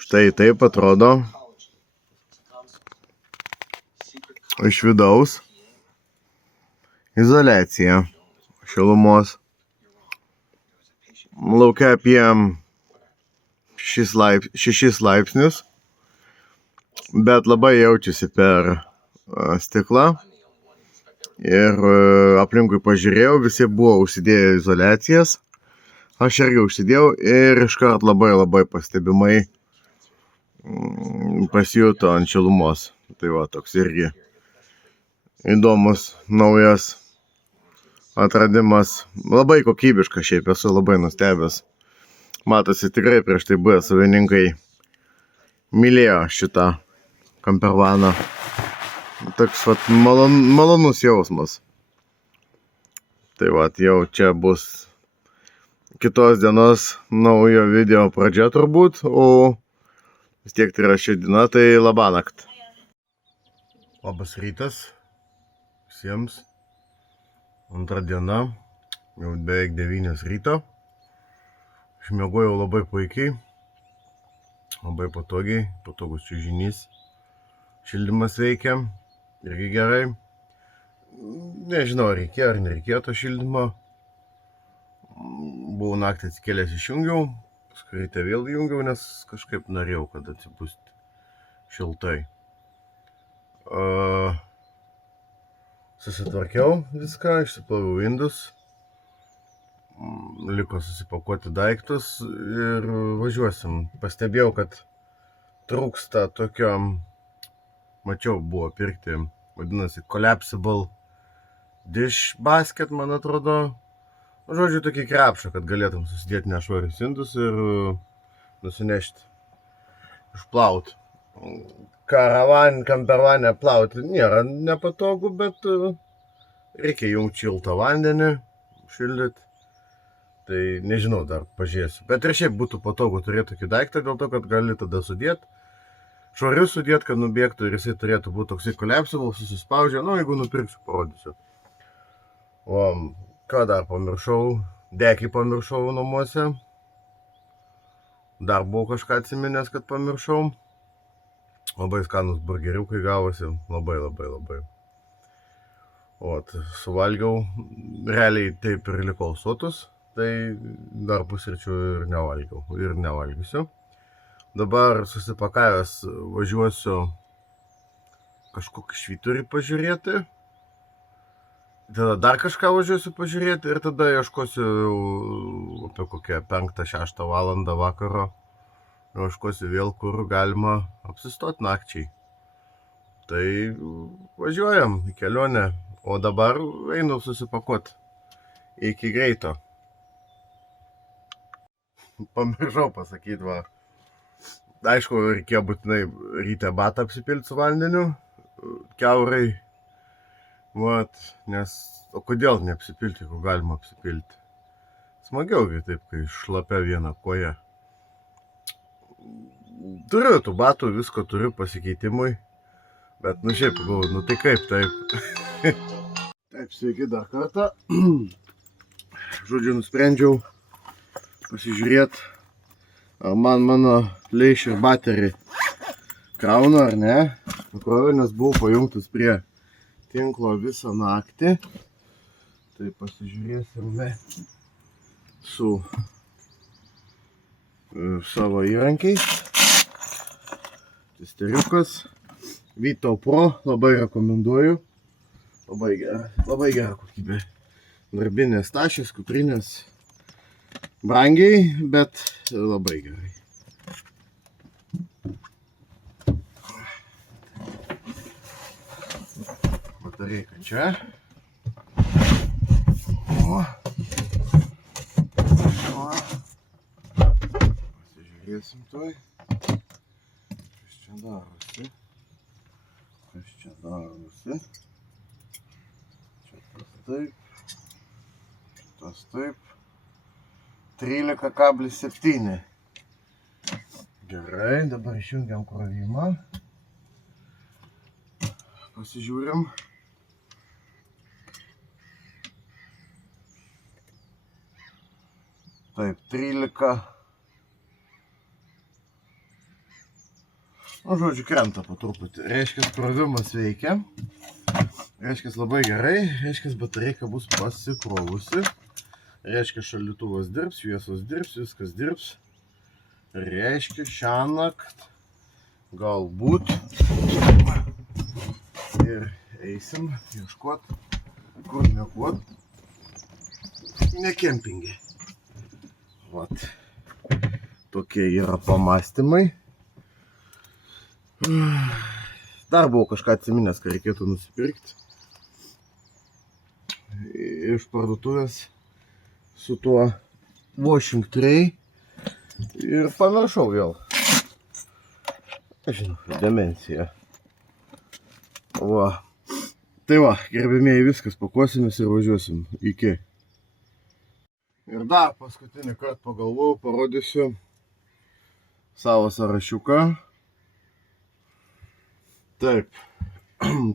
Štai taip atrodo iš vidaus izoliacija šilumos. Lauke apie 6 laipsnius, bet labai jaučiasi per stiklą. Ir aplinkui pažiūrėjau, visi buvo užsidėję izoliacijas. Aš irgi užsidėjau ir iškart labai pastebimai pasijuto ant šilumos. Tai va, toks irgi įdomus, naujas atradimas. Labai kokybiškas, šiaip esu labai nustebęs. Matosi, tikrai prieš tai buvę savininkai mylėjo šitą campervaną. Toks vat malonus jausmas. Tai vat, jau čia bus kitos dienos naujo video pradžia turbūt, o vis tiek tai yra ši diena, tai labanakt. Labas rytas visiems. Antra diena, jau beveik 9 ryto. Išmiegojau labai puikiai, labai patogiai, patogus čiužinys. Šildymas veikia, irgi gerai. Nežinau, reikėjo ar nereikėjo to šildymo. Buvau naktį atsikėlęs išjungiau, paskui ryte vėl jungiau, nes kažkaip norėjau, kad atsipūsti šiltai. Susitvarkiau viską, išsiploviau indus. Liko susipakuoti daiktus ir važiuosim. Pastebėjau, kad trūksta tokio, mačiau, buvo pirkti, vadinasi, collapsible dish basket, man atrodo. Žodžiu, tokį krepšą, kad galėtum susidėti nešvarius indus ir nusinešti, išplauti. Campervanę plauti nėra nepatogu, bet reikia jungti šiltą vandenį, šildyti. Tai nežinau, dar pažiūrėsiu. Bet ir šiaip būtų patogu turėti tokį daiktą, dėl to, kad gali tada sudėti. Švarius sudėti, kad nubėgtų ir jisai turėtų būti toksai collapsible, susispaudžia. Nu, jeigu nupirksiu, parodysiu. O, ką dar pamiršau? Dekį pamiršau namuose. Dar buvau kažką atsiminęs, kad pamiršau. Labai skanus burgeriukai gavosi. Labai. O, suvalgiau. Realiai taip ir likau sotus. Tai dar pusryčių ir nevalgysiu. Dabar susipakavęs važiuosiu kažkokį švyturį pažiūrėti. Tada dar kažką važiuosiu pažiūrėti ir tada ieškosiu apie kokią 5-6 valandą vakaro. Ieškosiu vėl, kur galima apsistoti nakčiai. Tai važiuojam į kelionę, o dabar einu susipakuoti iki greito. Pamiršau pasakyti, va. Aišku, reikėjo būtinai ryte batą apsipilti su vandeniu, kiaurai. Vat, nes, o kodėl neapsipilti, jeigu galima apsipilti? Smagiaugi taip, kai šlapia viena koja. Turiu tų batų, visko turiu pasikeitimui, bet nu šiaip galvoju, nu tai kaip taip. Taip, sveiki dar kartą. Žodžiu, nusprendžiau pasižiūrėti, ar mano leišir baterį krauna ar ne. Pakrovė, nes buvau pajungtas prie tinklo visą naktį. Tai pasižiūrėsime su savo įrankiais. Testeriukas Vito Pro, labai rekomenduoju. Labai gera kokybė. Darbinės tašės, kuprinės. Brangiai, bet labai gerai. Batareika čia. Pasižiūrėsim toj. Kas čia darosi? Čia tas taip. 13,7. Gerai, dabar išjungiam krovimą. Pasižiūrim. Taip, 13. Nu, žodžiu, krenta po truputį. Reiškia, krovimas veikia. Reiškia, labai gerai. Reiškia, batareika bus pasikrovusi. Reiškia, šaldytuvas dirbs, šviesos dirbs, viskas dirbs. Reiškia, šiąnakt galbūt ir eisim ieškot, kur mėgot. Ne kempingai. Vat. Tokie yra pamastymai. Dar buvau kažką atsiminęs, ką reikėtų nusipirkti. Iš parduotuvės su tuo washing tray. Ir pamiršau vėl. Žinau, demencija. Va. Tai va, gerbėmėjai, viskas, pakuosimės ir važiuosim. Iki. Ir dar paskutinį kartą pagalvojau, parodysiu savo sąrašiuką. Taip,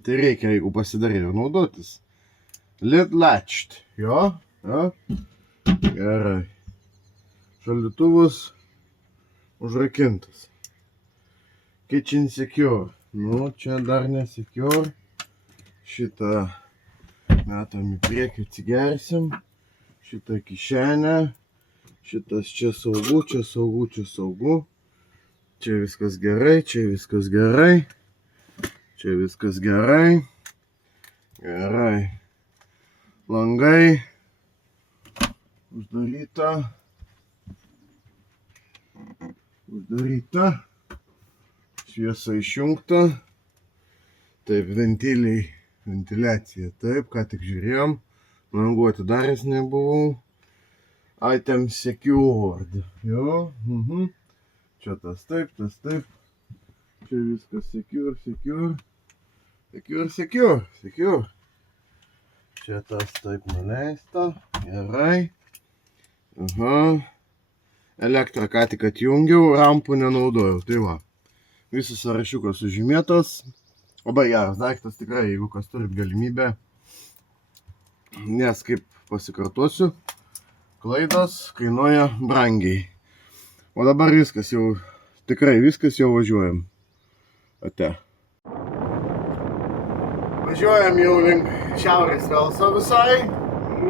tai reikia, jeigu pasidarė ir naudotis. Lid latched, jo? Gerai. Šaldytuvas užrakintas. Kitchen secure. Nu, čia dar ne secure. Šitą metam į priekį atsigersim. Šitą kišenę. Šitas čia saugu, čia saugu, čia saugu. Čia viskas gerai, čia viskas gerai. Čia viskas gerai. Gerai. Langai. Uždaryta. Uždaryta. Šviesa išjungta. Taip, ventiliai. Ventiliacija. Taip, ką tik žiūrėjom. Langų atidaręs nebuvau. Item secured. Jo. Čia tas taip, tas taip. Čia viskas secure, secure. Secure, secure, secure. Čia tas taip nuleista. Gerai. Elektrą ką tik atjungiau, rampų nenaudojau. Tai va. Visas sąrašiukas sužymėtas. Labai geras daiktas tikrai, jeigu kas turit galimybę. Nes, kaip pasikartosiu, klaidos kainuoja brangiai. O dabar viskas jau, tikrai viskas jau važiuojam. Ate. Važiuojam jau link Šiaurės Velso visai.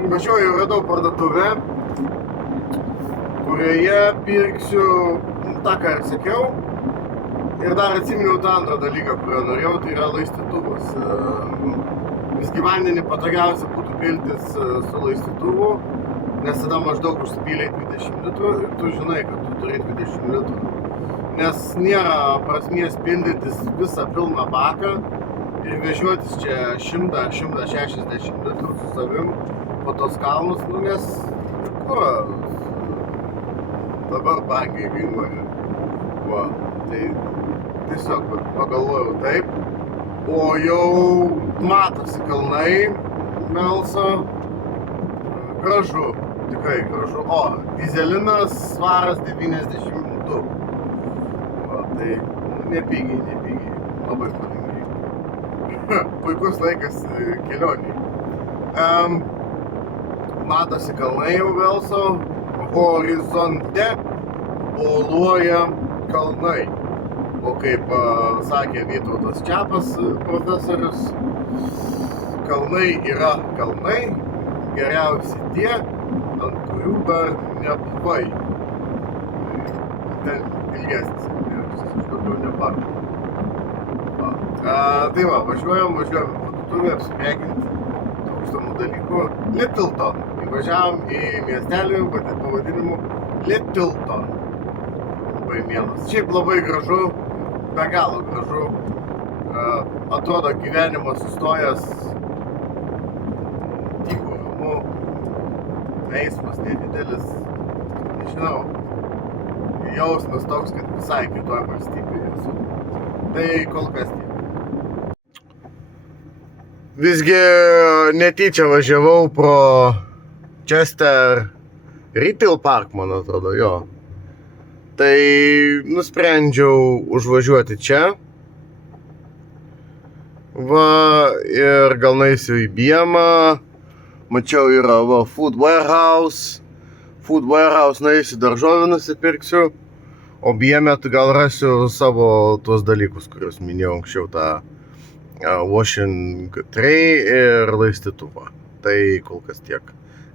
Važiuoju, radau parduotuvę, kurioje pirksiu tą, ką ir sakiau. Ir dar atsiminiau tą antrą dalyką, kurio norėjau, tai yra laistytuvas. Visgi vandenį patogiausia būtų piltis su laistytuvu, nes tada maždaug užsipylei 20 litrų ir tu žinai, kad tu turi 20 litrų. Nes nėra prasmės pildytis visą pilną baką ir vežiotis čia 100-160 litrų su savim po tos kalnus, nes kur dabar bankiai kainuoja. Va, tai tiesiog pagalvojau taip. O jau matosi kalnai Velso. Gražu, tikrai gražu. O, dizelinas svaras 92. Va, tai nepigiai. Labai palingiai. Puikus laikas kelioniai. Matosi kalnai jau Velso. Horizonte boluoja kalnai. O kaip sakė Vytautas Čiapas, profesorius, kalnai yra kalnai, geriausi tie, ant kurių dar nebuvai. Ten ilgesnis, aš daugiau nepamenu. Tai va, važiuojam parduotuvę apsiprekinti trūkstamų dalykų Littleton. Įvažiavom į miestelį pavadinimu Littleton. Labai mielas. Šiaip labai gražu. Be galo gražu. Atrodo gyvenimas sustojęs, tyko ramu, eismas nedidelis, nežinau, jausmas toks, kad visai kitoj valstybėje esu. Tai kol kas tiek. Visgi netyčia važiavau pro Chester Retail Park, man atrodo, jo. Tai nusprendžiau užvažiuoti čia. Va, ir gal naisiu į Biemą. Mačiau yra Food Warehouse. Food Warehouse nueisiu daržovių nusipirksiu, o biemet gal rasiu savo tuos dalykus, kuriuos minėjau anksčiau, tą washing tray ir laistytuvą. Tai kol kas tiek.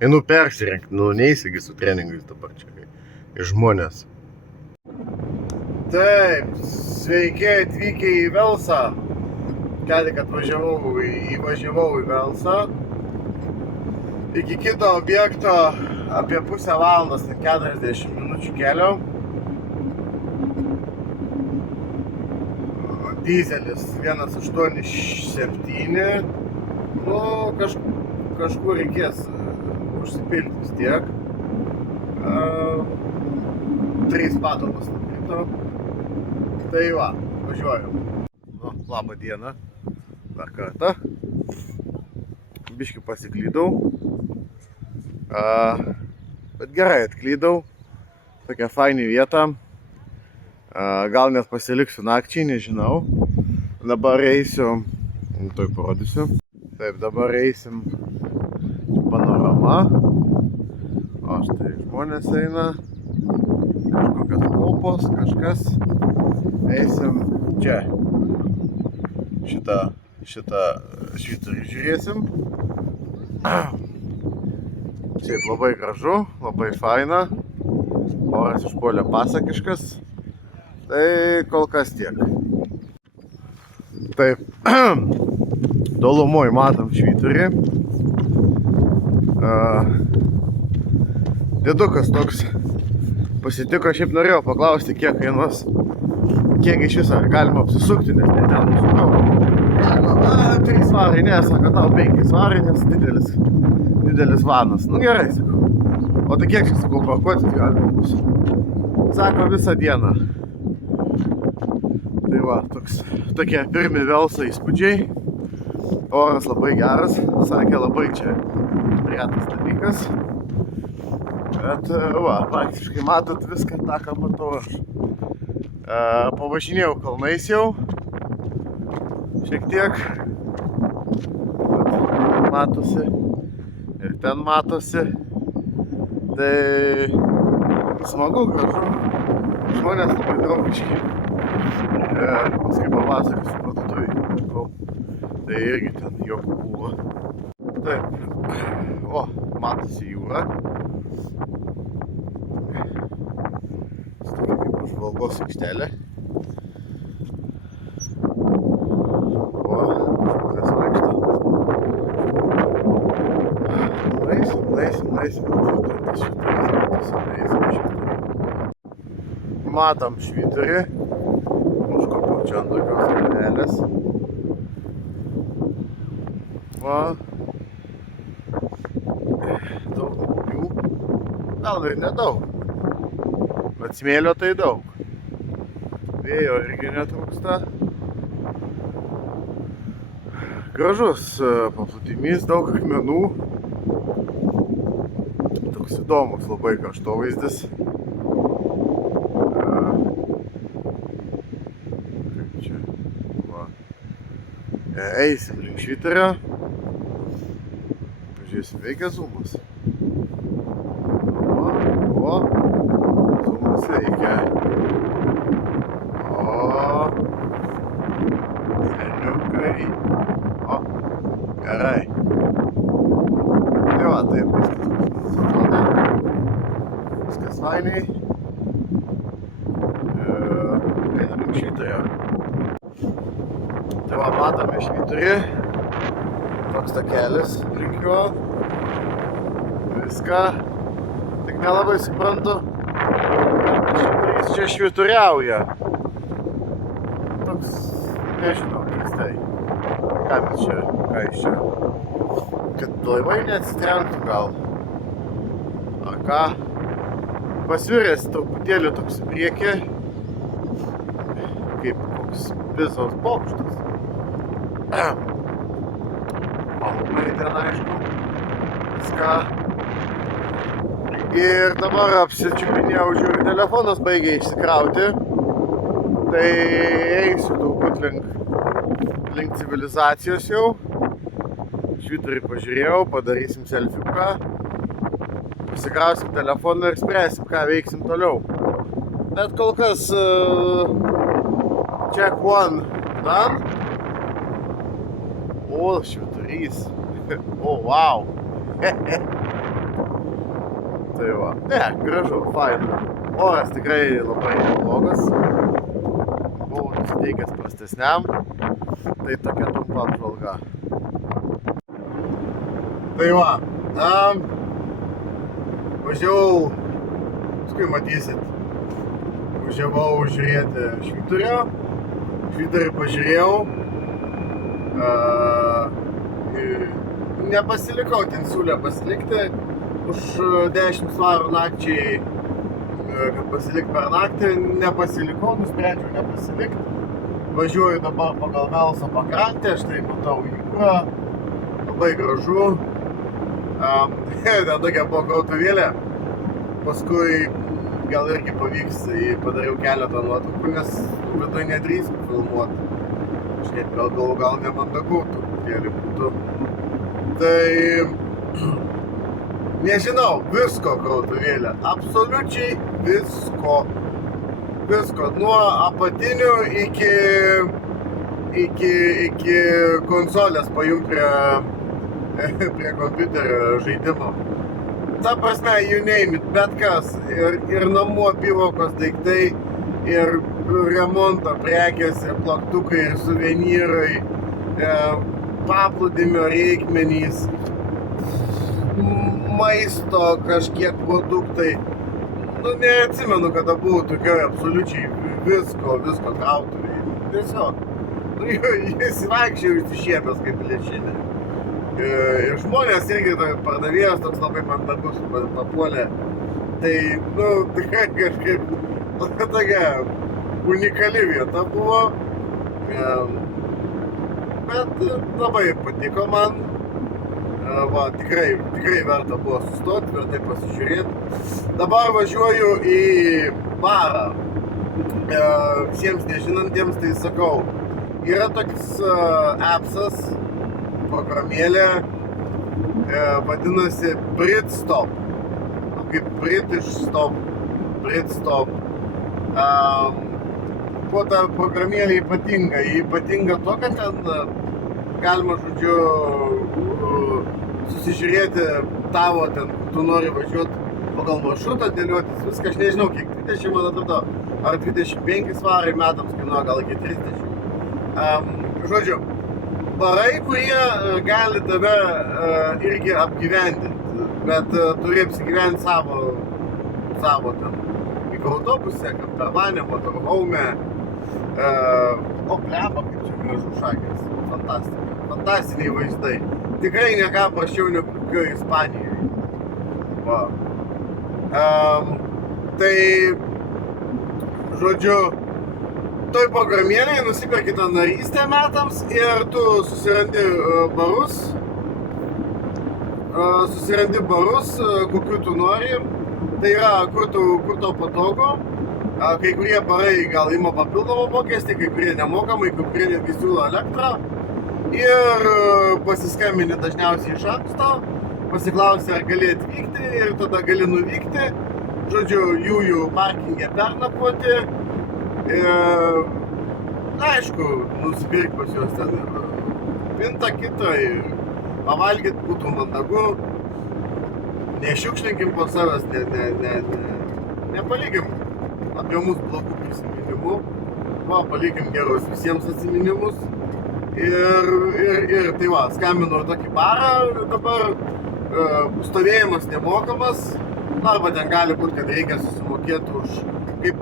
Einu persirengti, neįsigi su treningais dabar čia, kai žmonės. Taip, sveiki atvykę į Velsą. Ką tik įvažiavau į Velsą. Iki kito objekto apie pusę valandos, 40 minučių kelio. Dizelis 1.87. Kažkur reikės užsipilti vis tiek. 3 patalpos nukrito. Tai va, važiuoju. Labą dieną. Dar kartą. Biškį pasiklydau. Bet gerai atklydau. Tokia faini vieta. Gal net pasiliksiu nakčiai, nežinau. Dabar eisiu, tuoj parodysiu. Taip, dabar eisim panorama. O štai žmonės eina. Kažkokios kolpos, kažkas. Eisim čia. Šitą švyturį žiūrėsim. Šiaip labai gražu, labai faina. Oras išpuolė pasakiškas. Tai kol kas tiek. Taip, Dolumoj matom švyturį. Dėdukas toks pasitiko, šiaip norėjau paklausti, kiek kainuos, kiek iš viso galima apsisukti, nes ten nusukau. 3 svarai, ne, sako, tau 5 svarai, nes didelis vanas. Nu gerai, sakau. O tai kiek čia, sakau, pakuotis galima bus? Sako, visą dieną. Tai va, tokie pirmi Velso įspūdžiai. Oras labai geras, sakė, labai čia retas dalykas. Bet va, praktiškai matot viską tą, ką matau aš. Pavažinėjau kalnais jau. Šiek tiek. Bet matosi. Ir ten matosi. Tai smagu, gražu. Žmonės labai draugiški. Paskui pavasarį su parduotuvėj. Tai irgi ten jokų buvo. Taip. O, matosi jūra. Stovi kaip apžvalgos aikštelė. O, žmonės vaikšto. Nueisim. Matom švyturį. Užkopiau čia ant tokios kalnelės. Va. Daug žmonių. Gal ir nedaug. Bet smėlio tai daug. Vėjo irgi netrūksta. Gražus paplūdimys, daug akmenų. Toks įdomus labai kraštovaizdis. Eisim link švyturio. Pažiūrėsim, veikia zoomas. O, zoomas veikia. O, seniukai. O, gerai. Tai va, taip viskas atrodo. Viskas fainiai. Einam link švyturio. Tai va, matome švyturį, toks takelis link juo, viską, tik nelabai suprantu, švyturys čia švyturiauja, toks, nežinau, keistai, ką iš čia, kad laivai neatsitrenktų gal, ar ką, pasviręs truputėlį toks į priekį, kaip koks Pizos bokštas. Malūnai ten, aišku, viską. Ir dabar apsičiupinėjau, žiūriu, telefonas baigė išsikrauti. Tai eisiu turbūt link civilizacijos jau. Švyturį pažiūrėjau, padarysim selfiuką. pasikrausim telefoną ir spręsim, ką veiksim toliau. Bet kol kas check one done. O, švyturys. O, wow. Tai va. Ne, gražu, faina. Oras tikrai labai neblogas. Buvau nusiteikęs prastesniam. Tai tokia trumpa apžvalga. Tai va. Važiavau, paskui matysit. Važiavau žiūrėti švyturio. Švyturį pažiūrėjau. Nepasilikau, ten siūlė pasilikti už 10 svarų nakčiai, kad pasilikti per naktį. Nepasilikau, nusprendžiau nepasilikti. Važiuoju dabar pagal Velso pakrantę, štai matau jūrą, labai gražu. Ten tokia buvo krautuvėlė. Paskui gal irgi pavyks, padariau keletą nuotraukų, nes viduje nedrįsau filmuoti. Kažkaip gal nemandagu truputėlį būtų. Tai nežinau, visko krautuvėlė, absoliučiai visko. Visko, nuo apatinių iki konsolės pajungti prie kompiuterio žaidimo. Ta prasme, you name it, bet kas. Ir namų apyvokos daiktai, ir remonto prekės, ir plaktukai, ir suvenyrai, paplūdimio reikmenys, maisto kažkiek produktai. Nu, neatsimenu, kada buvau tokioj absoliučiai visko krautuvėje. Tiesiog, jis vaikščiau išsišiepęs kaip lėšinė. Ir žmonės irgi pardavėjas toks labai mandagus papuolė. Tai, tikrai kažkaip tokia unikali vieta buvo. Bet labai patiko man. Va, tikrai verta buvo sustoti, vertai pasižiūrėti. Dabar važiuoju į barą. Visiems nežinantiems tai sakau, yra toks appsas, programėlė, vadinasi Britstop. Kaip British Stop, Britstop. Kuo ta programėlė ypatinga? Ji ypatinga to, kad ten galima, žodžiu, susižiūrėti tavo ten, kur tu nori važiuoti pagal maršrutą, dėliotis viską. Aš nežinau, kiek 20, man atrodo, ar 25 svarai metams kainuoja, gal iki 30. Žodžiu, barai, kurie gali tave irgi apgyvendinti, bet turi apsigyventi savo ten mikroautobuse, kampervane, motorhome. O pleba, kaip čia gražu šakės. Fantastiniai vaizdai. Tikrai ne ką prašiau negu kokioje Ispanijoje. Va. Tai, žodžiu, toj programėlėje nusiperki tą narystę metams ir tu susirandi barus, kokių tu nori. Tai yra, kur tau patogu. Kai kurie barai gal ima papildomą mokestį, kai kurie nemokamai, kai kurie netgi siūlo elektrą. Ir pasiskambini dažniausiai iš anksto, pasiklausi, ar gali atvykti ir tada gali nuvykti. Žodžiu, jų parkingė pernakvoti. Aišku, nusipirk pas juos ten pintą kitą ir pavalgyt būtų mandagu. Nešiukšlinkim po savęs, nepalikim apie mus blogų prisiminimų. Palikim gerus visiems atsiminimus. Ir tai va, skambinau tokį barą dabar, stovėjimas nemokamas, arba ten gali būti, kad reikia susimokėti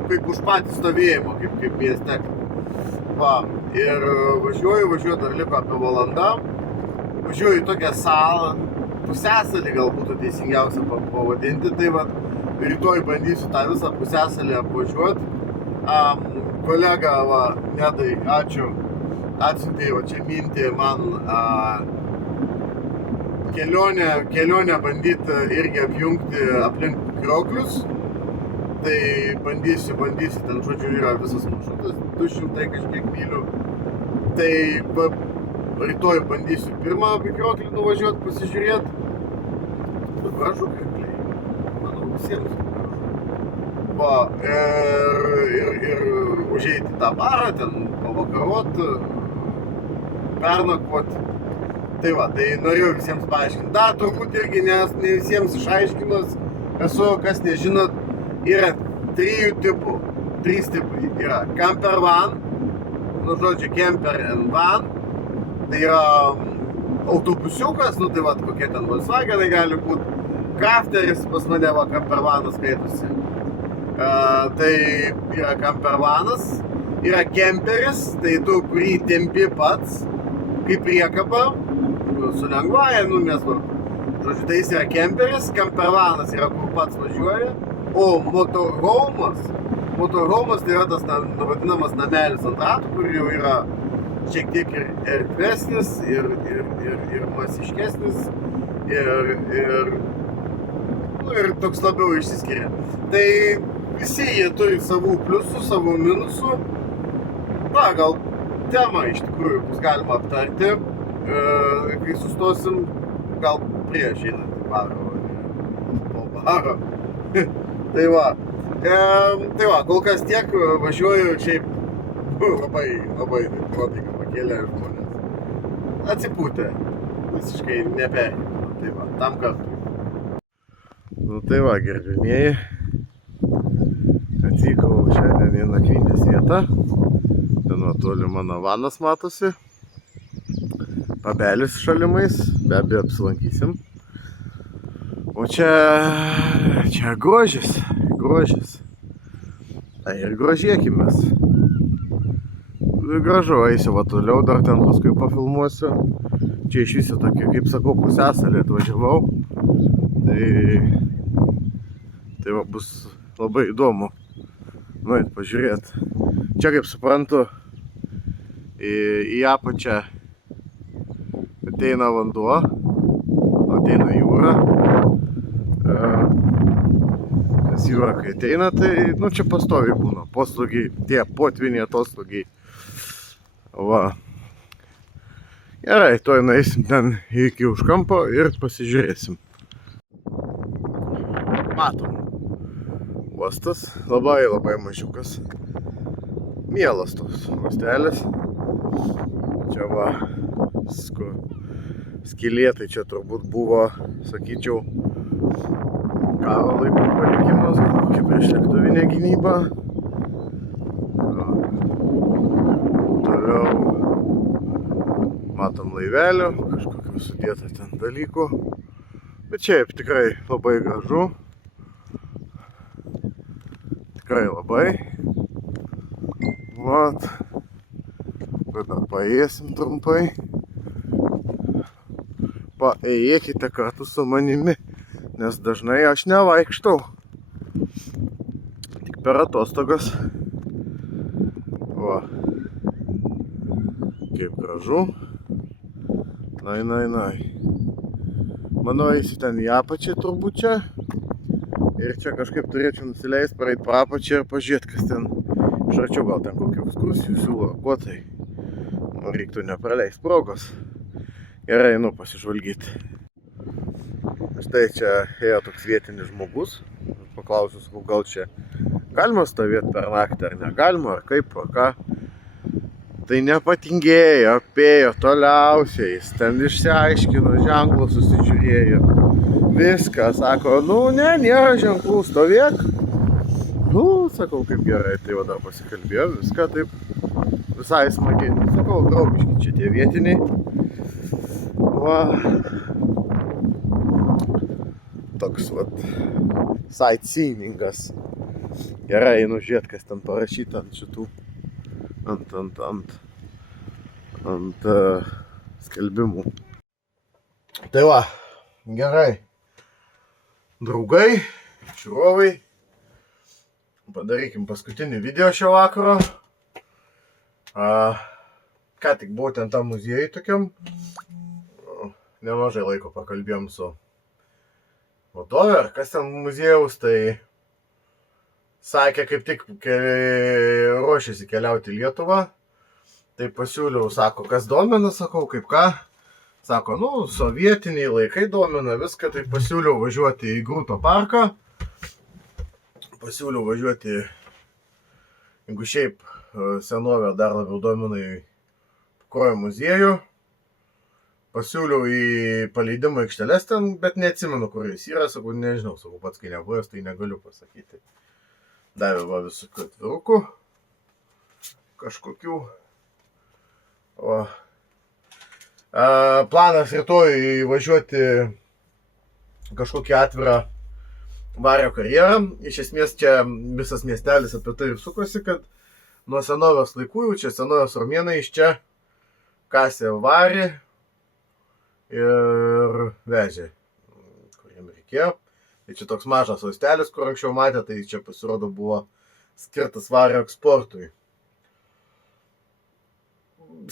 kaip už patį stovėjimą, kaip mieste. Va, ir važiuoju, dar liko apie valanda, važiuoju į tokią salą, pusęsalį gal būtų teisingiausia pavadinti, tai va, rytoj bandysiu tą visą pusęsalį apvažiuoti. Kolega, va, Nedai, ačiū. Atsiuntė va čia mintį man kelionę bandyti irgi apjungti aplink Krioklius. Tai bandysiu, ten žodžiu yra visas maršrutas, 200 kažkiek mylių. Tai rytoj bandysiu pirmą apie Krioklį nuvažiuoti, pasižiūrėti. Gražu Kriokliai. visiems. Va, ir užeiti tą barą, ten pavakarot, pernakvot. Tai va, tai norėjau visiems paaiškinti. Dar turbūt irgi, nes ne visiems išaiškinus esu, kas nežinot, yra 3 tipų. 3 tipai. Yra camper van, nu žodžiu, camper and van. Tai yra autobusiukas, nu tai va, kokie ten Volkswagenai gali būti. Crafteris pas mane va, camper vanas skaitosi. Tai yra camper vanas. Yra kemperis, tai tu, kurį tempi pats, kaip priekaba, su lengvaja, nu nesvarbu. Žodžiu, tai jis yra kemperis, campervanas yra, kur pats važiuoja, o motorhomas tai yra tas vadinamas namelis ant ratų, kur jau yra šiek tiek ir erdvesnis, ir masiškesnis, ir toks labiau išsiskiria. Tai visi jie turi savų pliusų, savų minusų. Na, gal temą iš tikrųjų bus galima aptarti, kai sustosim, gal prieš einant į barą, o ne po baro. Tai va, kol kas tiek važiuoju, šiaip labai nuotaiką pakėlė žmonės. Atsipūtė, visiškai neperėjau. Tai va, tam kartui. Nu tai va, gerbimieji, atvykau šiandien į nakvynės vietą. Ten va toli mano vanas matosi. Pabelis šalimais, be abejo apsilankysim. O čia grožis. Tai ir grožėkimės. Gražu, eisiu va toliau, dar ten paskui pafilmuosiu. Čia iš viso tokia, kaip sakau, pusiasalį atvažiavau. Tai va bus labai įdomu nueit pažiūrėti. Čia, kaip suprantu, į apačią ateina vanduo, ateina jūra. Nes jūra, kai ateina, tai, nu, čia pastoviai būna. Poslogiai, tie potviniai atostogiai. Va. Gerai, tuoj nueisim ten iki už kampo ir pasižiūrėsim. Matom. Uostas labai mažiukas. Mielas toks uostelis. Čia va, skylėtai čia turbūt buvo, sakyčiau, karo laikų palikimas, kokia priešlėktuvinė gynyba. Toliau matom laivelių, kažkokių sudėta ten dalykų. Bet šiaip tikrai labai gražu. Tikrai labai. Vat. Dar paėsim trumpai. Paėjėkite kartu su manimi, nes dažnai aš nevaikštau. Tik per atostogas. Va. Kaip gražu. Nai. Manau, eisiu ten į apačią turbūt čia. Ir čia kažkaip turėčiau nusileist, praeit pro apačią ir pažiūrėti, kas ten iš arčiau, gal ten kokių ekskursijų siūlo, kuo tai. Reiktų nepraleist progos. Gerai, einu pasižvalgyti. Štai čia ėjo toks vietinis žmogus. Paklausiu, gal čia galima stovėti per naktį ar negalima, ar kaip, ar ką. Tai nepatingėjo, apėjo toliausiai, jis ten išsiaiškino, ženklus susižiūrėjo. Viską, sako, nu ne, nėra ženklų, stovėk. Nu, sakau, kaip gerai, tai va dar pasikalbėjo, viską taip visai smagiai. Sakau, draugiški čia tie vietiniai. Va. Toks vat sightseeingas. Gerai, einu žiūrėt, kas ten parašyta ant šitų ant skelbimų. Tai va, gerai. Draugai, žiūrovai, padarykim paskutinį video šio vakaro. Ką tik buvau ten tam muziejui tokiam. Nemažai laiko pakalbėjom su vadove, kas ten muziejaus, tai sakė, kaip tik ruošiasi keliauti į Lietuvą. Tai pasiūliau, sako, kas domina, sakau, kaip ką. Sako, nu, sovietiniai laikai domina viską, tai pasiūliau važiuoti į Grūto parką. pasiūliau važiuoti, jeigu šiaip senovė dar labiau domina į Pakruojo muziejų. Pasiūliau į paleidimo aikšteles ten, bet neatsimenu, kur jis yra, sakau, nežinau, sakau, pats kai nebuvęs, tai negaliu pasakyti. Davė va visokių atvirukų, kažkokių. O. Planas rytoj važiuoti kažkokį atvirą vario karjerą. Iš esmės čia visas miestelis apie tai ir sukosi, kad nuo senovės laikų, čia senovės romėnai iš čia kasė varį ir vežė, kur jiem reikėjo. Tai čia toks mažas uostelis, kur anksčiau matė, tai čia pasirodo buvo skirtas vario eksportui.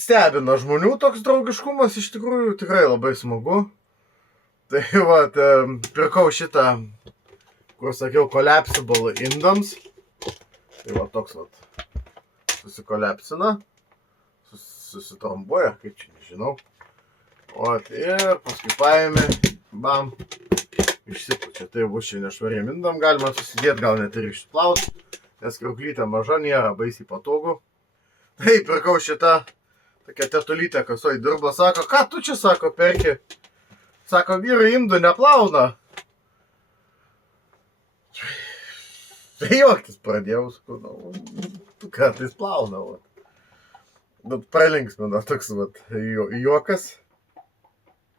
Stebina žmonių toks draugiškumas, iš tikrųjų tikrai labai smagu. Tai va, pirkau šitą, kur sakiau, collapsible indams. Tai va toks va, susikolepsina, susitrombuoja, kaip čia nežinau. O ir paskui paėmė, bam, išsipučia. Tai bus čia nešvariem indam, galima susidėti, gal net ir išsiplauti, nes kriauklytė maža, nėra baisiai patogu. Tai pirkau šitą, tokia tetulytė kasoj dirba, sako, ką tu čia, sako, perki? Sako, vyrai indų neplauna. Tai juoktis pradėjau, sakau, tu kartais plauna, va. Bet pralinksmino toks, va, juokas.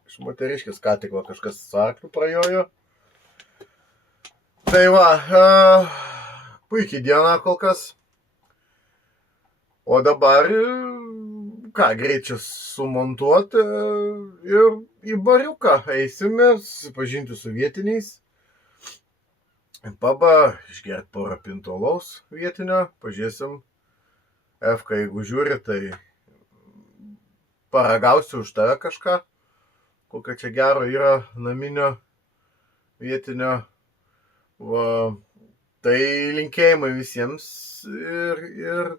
Iš moteriškės, ką tik va kažkas su arkliu prajojo. Tai va, puikiai diena kol kas. O dabar, ką, greit čia sumontuoti ir į bariuką eisime, susipažinti su vietiniais. Pabą, išgerti porą pintų alaus vietinio, pažiūrėsim. Efka, jeigu žiūri, tai paragausiu už tave kažką. Kokio čia gero yra naminio vietinio. Va, tai linkėjimai visiems ir